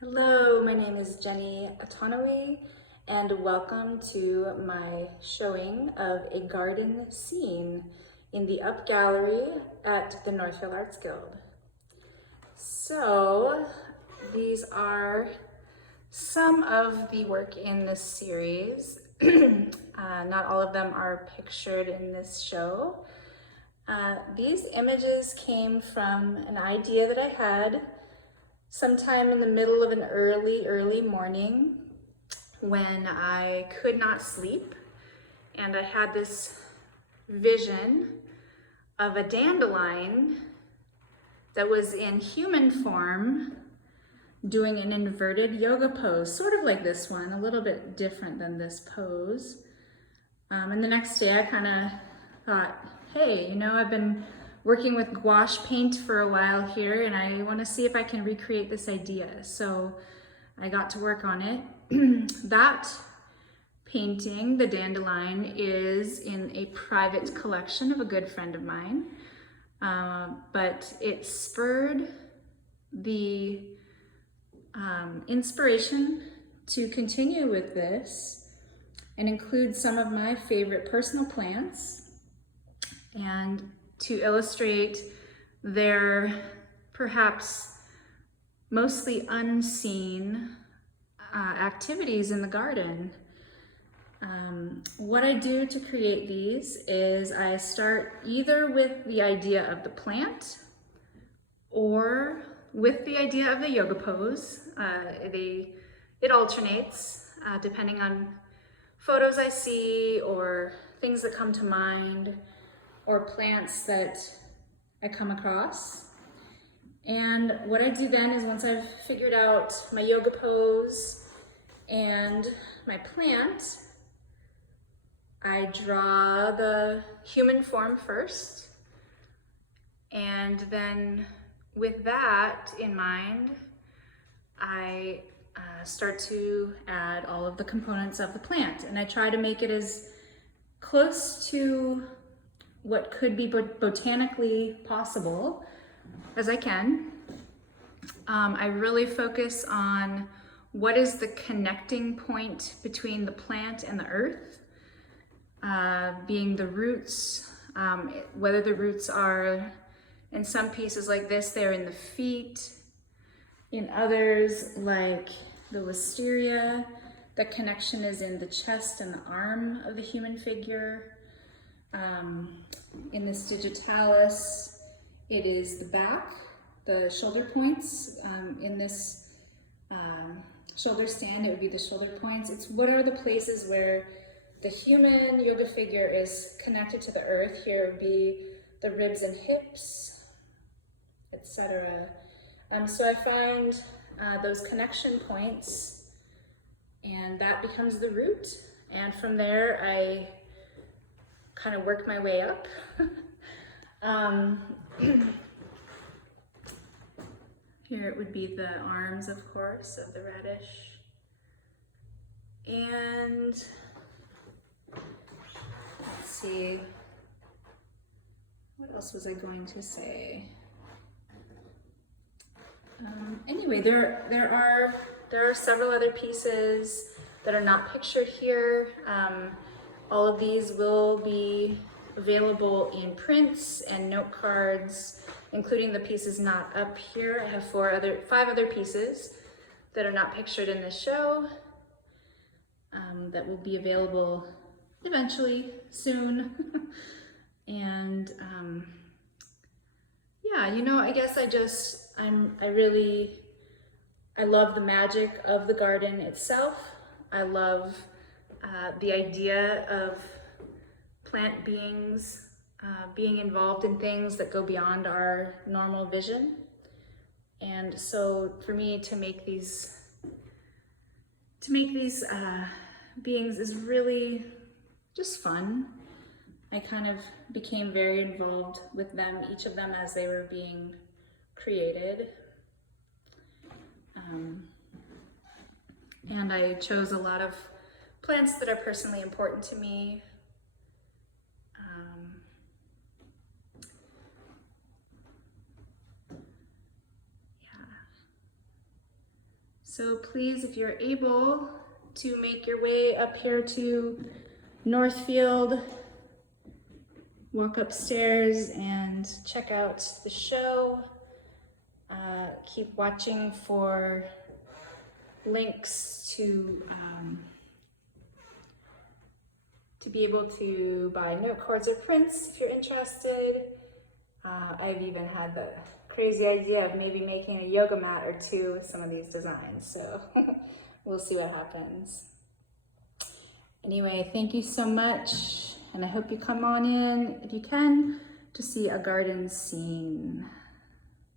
Hello, my name is Jennie Autonoe, and welcome to my showing of a garden scene in the Up Gallery at the Northfield Arts Guild. So, these are some of the work in this series. Not all of them are pictured in this show. These images came from an idea that I had sometime in the middle of an early morning when I could not sleep, and I had this vision of a dandelion that was in human form doing an inverted yoga pose, sort of like this one, a little bit different than this pose. And the next day I kind of thought, hey, I've been working with gouache paint for a while here, and I want to see if I can recreate this idea. So I got to work on it. That painting, the dandelion, is in a private collection of a good friend of mine, but it spurred the inspiration to continue with this and include some of my favorite personal plants and to illustrate their perhaps mostly unseen activities in the garden. What I do to create these is I start either with the idea of the plant or with the idea of the yoga pose. It alternates depending on photos I see or things that come to mind or plants that I come across. And what I do then is, once I've figured out my yoga pose and my plant, I draw the human form first, and then with that in mind, I start to add all of the components of the plant, and I try to make it as close to what could be botanically possible as I can. I really focus on what is the connecting point between the plant and the earth, being the roots, whether the roots are, in some pieces like this, they're in the feet. In others, like the wisteria, the connection is in the chest and the arm of the human figure. In this digitalis, it is the back, the shoulder points. In this shoulder stand, it would be the shoulder points. It's what are the places where the human yoga figure is connected to the earth. Here it would be the ribs and hips, etc. So I find those connection points, and that becomes the root. And from there, I kind of work my way up. Here it would be the arms, of course, of the radish. And let's see, what else was I going to say? Anyway, there are several other pieces that are not pictured here. All of these will be available in prints and note cards, including the pieces not up here. I have five other pieces that are not pictured in this show that will be available eventually, soon. And yeah, I guess I love the magic of the garden itself. I love the idea of plant beings being involved in things that go beyond our normal vision. And so for me to make these beings is really just fun. I kind of became very involved with them, each of them, as they were being created. And I chose a lot of plants that are personally important to me. So please, if you're able to make your way up here to Northfield, walk upstairs and check out the show. Keep watching for links to be able to buy note cards or prints if you're interested. I've even had the crazy idea of maybe making a yoga mat or two with some of these designs, so we'll see what happens. Anyway, thank you so much, and I hope you come on in, if you can, to see a garden scene.